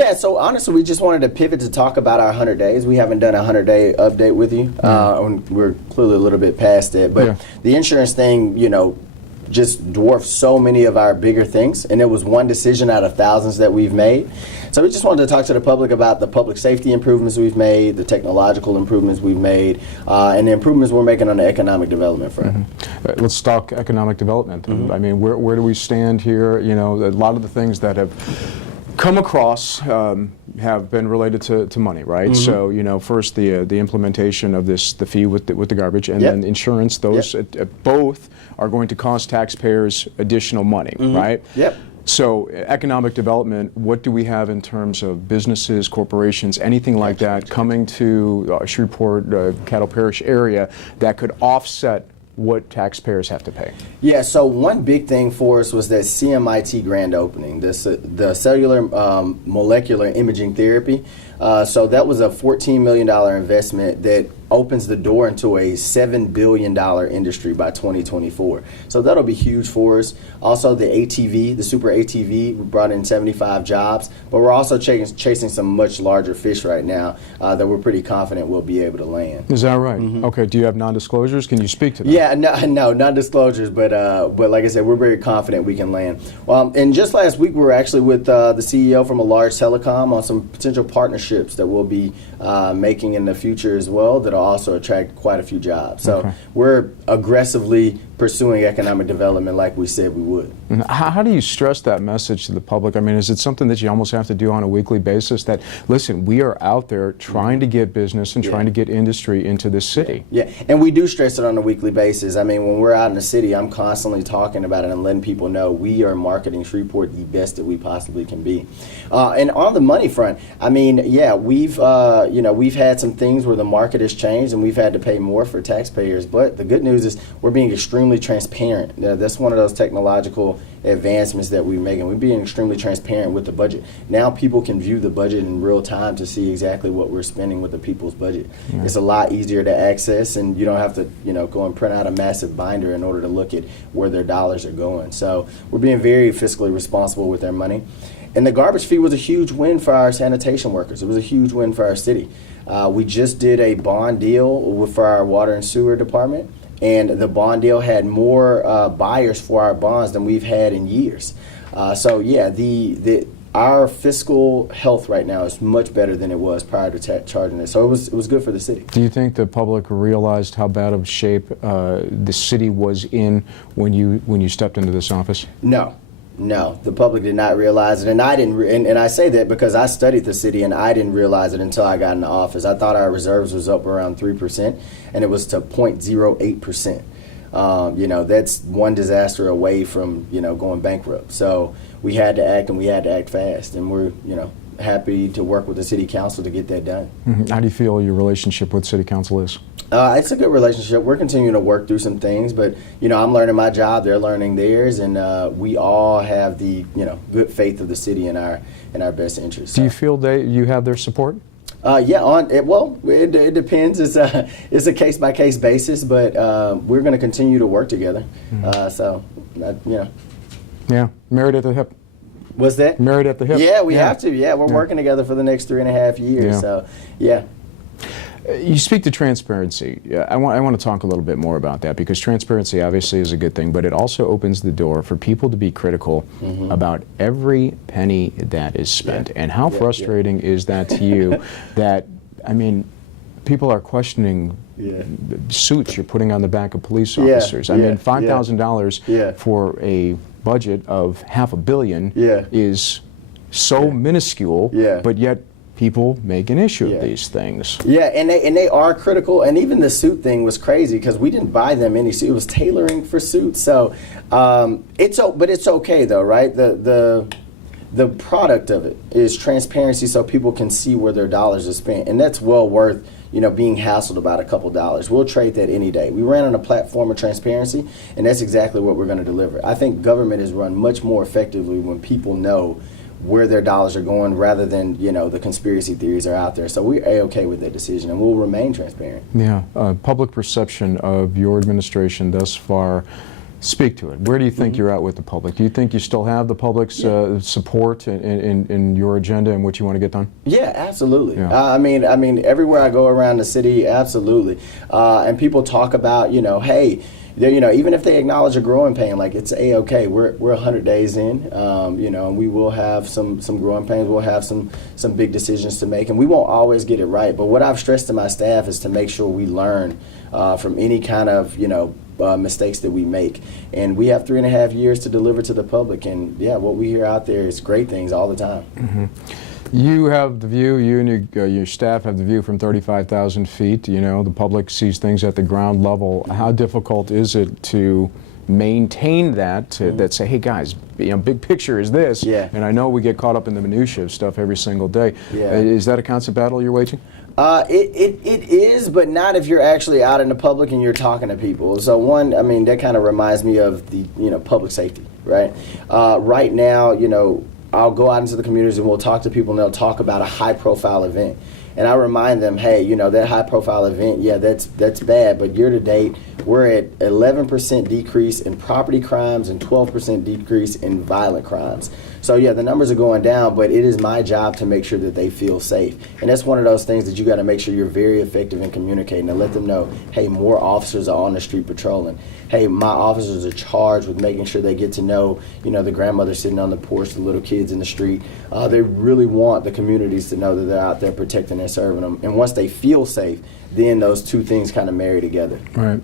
Yeah, so honestly, we just wanted to pivot to talk about our 100 days. We haven't done a 100-day update with you. We're clearly a little bit past it, but the insurance thing, just dwarfs so many of our bigger things, and it was one decision out of thousands that we've made. So we just wanted to talk to the public about the public safety improvements we've made, the technological improvements we've made, and the improvements we're making on the economic development front. Let's talk economic development. I mean, where do we stand here? A lot of the things that have come across have been related to money, right? So, first the implementation of the fee with the garbage, and then insurance. Those both are going to cost taxpayers additional money, right? So economic development, what do we have in terms of businesses, corporations, anything like that coming to Shreveport, Caddo Parish area that could offset what taxpayers have to pay? Yeah, so one big thing for us was that CMIT grand opening, the cellular molecular imaging therapy. So that was a $14 million investment that opens the door into a $7 billion industry by 2024. So that'll be huge for us. Also the ATV, the super ATV, we brought in 75 jobs, but we're also chasing some much larger fish right now that we're pretty confident we'll be able to land. Is that right? Okay, do you have non-disclosures? Can you speak to that? Yeah, no, non-disclosures, but like I said, we're very confident we can land. And just last week we were actually with the CEO from a large telecom on some potential partnerships that we'll be making in the future as well that'll also attract quite a few jobs. So we're aggressively pursuing economic development like we said we would. How do you stress that message to the public? I mean, is it something that you almost have to do on a weekly basis that, listen, we are out there trying to get business and trying to get industry into this city? Yeah, and we do stress it on a weekly basis. I mean, when we're out in the city, I'm constantly talking about it and letting people know we are marketing Shreveport the best that we possibly can be. And on the money front, I mean, yeah, we've had some things where the market has changed and we've had to pay more for taxpayers, but the good news is we're being extremely transparent. That's one of those technological advancements that we're making. We're being extremely transparent with the budget. Now people can view the budget in real time to see exactly what we're spending with the people's budget. It's a lot easier to access, and you don't have to go and print out a massive binder in order to look at where their dollars are going. So we're being very fiscally responsible with their money. And the garbage fee was a huge win for our sanitation workers. It was a huge win for our city. We just did a bond deal for our water and sewer department, and the bond deal had more buyers for our bonds than we've had in years. So yeah, our fiscal health right now is much better than it was prior to charging it. So it was good for the city. Do you think the public realized how bad of shape the city was in when you stepped into this office? No, the public did not realize it, and I didn't. And I say that because I studied the city, and I didn't realize it until I got in the office. I thought our reserves was up around 3%, and it was to 0.08%. That's one disaster away from going bankrupt. So we had to act, and we had to act fast, and we're happy to work with the city council to get that done. How do you feel your relationship with city council is? It's a good relationship. We're continuing to work through some things, but I'm learning my job, they're learning theirs, and we all have the good faith of the city in our best interest. Do you feel you have their support? It depends. It's a case by case basis, but we're going to continue to work together. Yeah, married at the hip. What's that? Married at the hip. Yeah, we have to. Yeah, we're working together for the next 3.5 years. Yeah. So, yeah. You speak to transparency. I want to talk a little bit more about that, because transparency obviously is a good thing, but it also opens the door for people to be critical about every penny that is spent. And how frustrating is that to you that, I mean, people are questioning suits you're putting on the back of police officers. I mean, $5,000 for a budget of $500 million is so minuscule, but yet people make an issue of these things. Yeah, and they are critical, and even the suit thing was crazy because we didn't buy them any suit. It was tailoring for suits, so but it's okay though, right? The product of it is transparency, so people can see where their dollars are spent, and that's well worth being hassled about a couple dollars. We'll trade that any day. We ran on a platform of transparency, and that's exactly what we're going to deliver. I think government is run much more effectively when people know where their dollars are going rather than the conspiracy theories are out there. So we're A-okay with that decision, and we'll remain transparent. Yeah, public perception of your administration thus far Speak to it. Where do you think you're at with the public? Do you think you still have the public's support in your agenda and what you want to get done? Yeah, absolutely. Yeah. I mean, everywhere I go around the city, absolutely. And people talk about, hey, even if they acknowledge a growing pain, like it's a-okay. We're 100 days in, and we will have some growing pains. We'll have some big decisions to make, and we won't always get it right. But what I've stressed to my staff is to make sure we learn from any kind of, mistakes that we make. And we have 3.5 years to deliver to the public. And what we hear out there is great things all the time. Mm-hmm. You have the view, you and your staff have the view from 35,000 feet. The public sees things at the ground level. How difficult is it to maintain that, that say, hey guys, big picture is this, and I know we get caught up in the minutiae of stuff every single day. Is that a constant battle you're waging? It is, but not if you're actually out in the public and you're talking to people. So that kind of reminds me of the, public safety, right? Right now, I'll go out into the communities and we'll talk to people and they'll talk about a high profile event. And I remind them, hey, that high profile event, that's bad, but year to date, we're at 11% decrease in property crimes and 12% decrease in violent crimes. So the numbers are going down, but it is my job to make sure that they feel safe. And that's one of those things that you got to make sure you're very effective in communicating and let them know, hey, more officers are on the street patrolling. Hey, my officers are charged with making sure they get to know, the grandmother sitting on the porch, the little kids in the street. They really want the communities to know that they're out there protecting and serving them. And once they feel safe, then those two things kind of marry together. Right.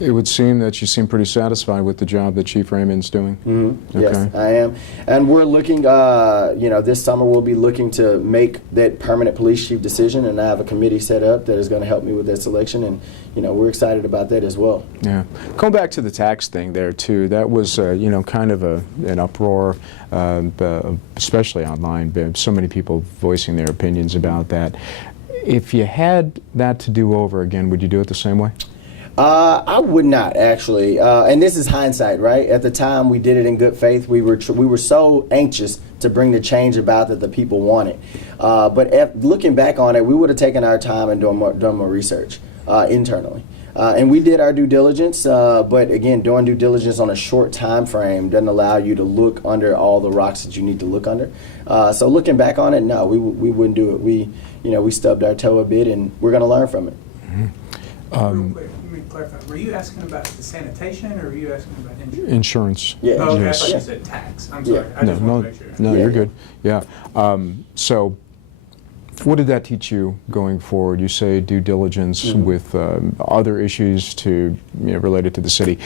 It would seem that you seem pretty satisfied with the job that Chief Raymond's doing. Mm-hmm. Okay. Yes, I am. And we're looking, this summer we'll be looking to make that permanent police chief decision, and I have a committee set up that is going to help me with that selection, and, we're excited about that as well. Yeah. Going back to the tax thing there, too, that was, kind of an uproar, especially online, so many people voicing their opinions about that. If you had that to do over again, would you do it the same way? I would not, actually, and this is hindsight, right? At the time, we did it in good faith. We were so anxious to bring the change about that the people wanted. But looking back on it, we would have taken our time and done more research internally. And we did our due diligence, but again, doing due diligence on a short time frame doesn't allow you to look under all the rocks that you need to look under. So looking back on it, no, we wouldn't do it. We stubbed our toe a bit, and we're going to learn from it. Real quick, let me clarify. Were you asking about the sanitation, or were you asking about insurance? Insurance. Yeah. Oh, okay, Yes. I thought you said tax. I'm sorry. I just want to make sure. No, you're good. Yeah. So what did that teach you going forward? You say due diligence with other issues related to the city.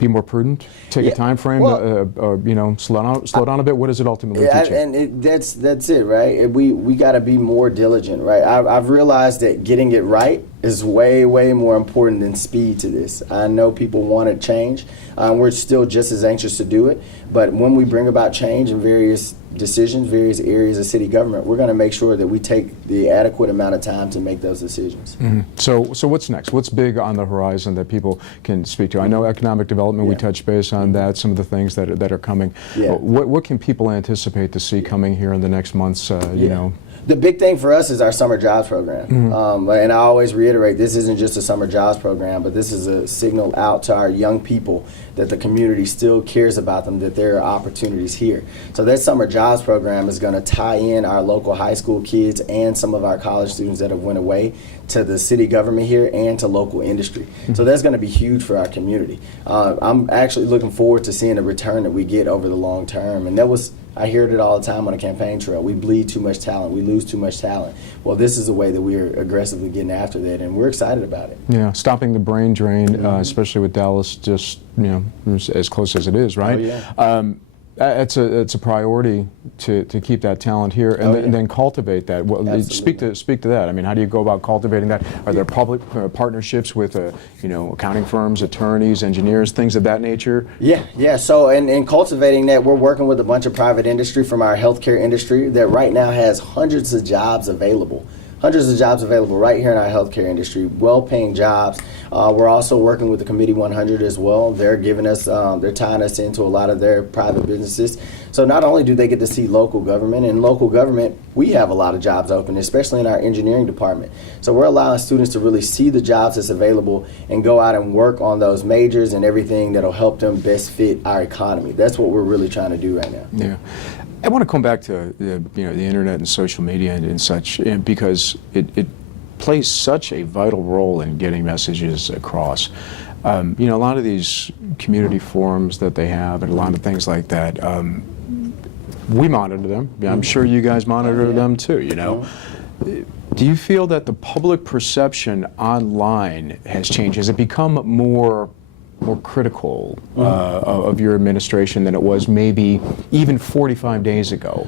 Be more prudent. Take a time frame. Slow down a bit. What does it ultimately teach you? And that's it, right? We got to be more diligent, right? I've realized that getting it right is way more important than speed to this. I know people want to change. We're still just as anxious to do it, but when we bring about change in various decisions, various areas of city government, we're going to make sure that we take the adequate amount of time to make those decisions. Mm-hmm. So what's next? What's big on the horizon that people can speak to? I know economic development, we touched base on that, some of the things that are coming. What can people anticipate to see coming here in the next months, The big thing for us is our summer jobs program. And I always reiterate, this isn't just a summer jobs program, but this is a signal out to our young people that the community still cares about them, that there are opportunities here. So that summer jobs program is going to tie in our local high school kids and some of our college students that have went away to the city government here and to local industry. So that's going to be huge for our community. I'm actually looking forward to seeing the return that we get over the long term. And I hear it all the time on a campaign trail. We bleed too much talent. We lose too much talent. Well, this is a way that we're aggressively getting after that, and we're excited about it. Yeah, stopping the brain drain, especially with Dallas just, as close as it is, right? Oh, yeah. It's a priority to keep that talent here and then cultivate that. Well, speak to that. I mean, how do you go about cultivating that? Are there public partnerships with accounting firms, attorneys, engineers, things of that nature? Yeah. So in cultivating that, we're working with a bunch of private industry from our healthcare industry that right now has hundreds of jobs available. hundreds of jobs available right here in our healthcare industry, well-paying jobs. We're also working with the Committee 100 as well. They're giving us, they're tying us into a lot of their private businesses. So not only do they get to see local government, in local government, we have a lot of jobs open, especially in our engineering department. So we're allowing students to really see the jobs that's available and go out and work on those majors and everything that'll help them best fit our economy. That's what we're really trying to do right now. Yeah. I want to come back to the internet and social media and such, because it plays such a vital role in getting messages across. A lot of these community forums that they have and a lot of things like that, we monitor them. I'm sure you guys monitor them too, Do you feel that the public perception online has changed? Has it become more critical of your administration than it was maybe even 45 days ago?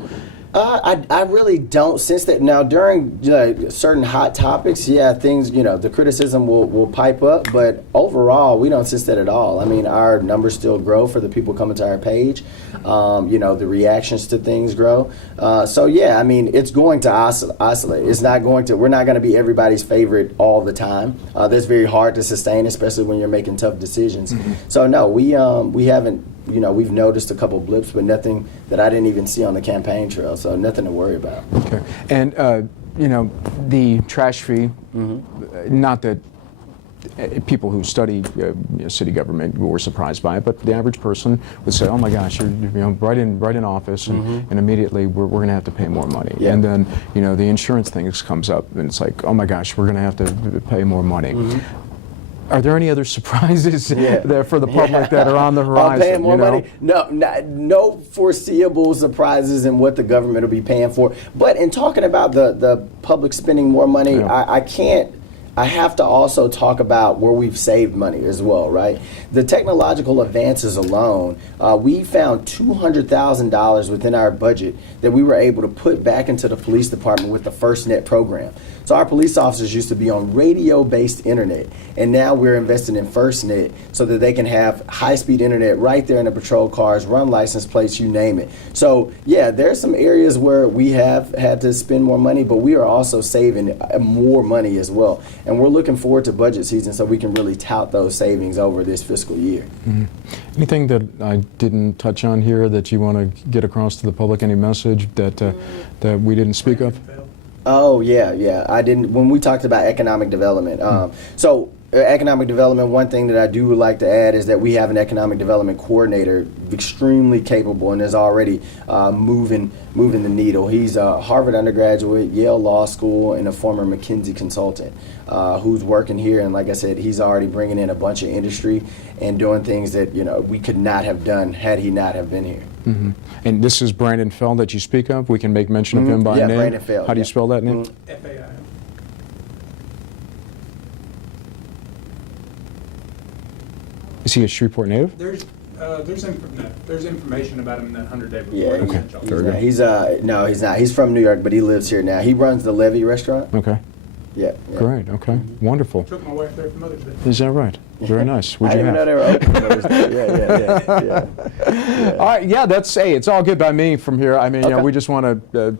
I really don't sense that. Now, during certain hot topics, things, the criticism will pipe up, but overall, we don't sense that at all. I mean, our numbers still grow for the people coming to our page. The reactions to things grow. I mean, it's going to oscillate. It's not going to, we're not going to be everybody's favorite all the time. That's very hard to sustain, especially when you're making tough decisions. So, no, we haven't. We've noticed a couple blips, but nothing that I didn't even see on the campaign trail, so nothing to worry about. Okay. And, the trash fee, not that people who study city government were surprised by it, but the average person would say, oh my gosh, you're right in office, and immediately we're going to have to pay more money. Yeah. And then, the insurance thing comes up, and it's like, oh my gosh, we're going to have to pay more money. Are there any other surprises there for the public that are on the horizon? Paying more money? No foreseeable surprises in what the government will be paying for. But in talking about the public spending more money, I have to also talk about where we've saved money as well, right? The technological advances alone, we found $200,000 within our budget that we were able to put back into the police department with the FirstNet program. So our police officers used to be on radio-based internet, and now we're investing in FirstNet so that they can have high-speed internet right there in the patrol cars, run license plates, you name it. So there's some areas where we have had to spend more money, but we are also saving more money as well. And we're looking forward to budget season so we can really tout those savings over this fiscal year. Anything that I didn't touch on here that you want to get across to the public? Any message that we didn't speak of? Oh, yeah. I didn't. When we talked about economic development, economic development, one thing that I do would like to add is that we have an economic development coordinator, extremely capable, and is already moving the needle. He's a Harvard undergraduate, Yale Law School, and a former McKinsey consultant who's working here. And like I said, he's already bringing in a bunch of industry and doing things that we could not have done had he not have been here. And this is Brandon Feld that you speak of. We can make mention of him by name. Brandon Feld. How do you spell that name? FAI. Is he a Shreveport native? There's information about him in that 100-day report. Okay. He's not. He's from New York, but he lives here now. He runs the Levy restaurant. Okay. Yeah. Great. Okay. Wonderful. Took my wife there for Mother's Day. Is that right? Very nice. What'd I you didn't have? even know they were open for Mother's Day. Yeah. All right. Yeah. It's all good by me from here. I mean, Okay. we just want to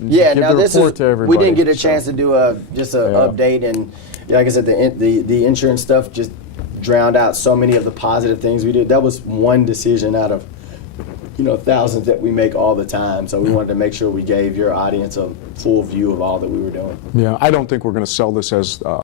Yeah, give now the this report is, to everybody. we didn't get a chance to do an update, and like I said, the insurance stuff just drowned out so many of the positive things we did. That was one decision out of thousands that we make all the time. So we wanted to make sure we gave your audience a full view of all that we were doing. Yeah, I don't think we're going to sell this as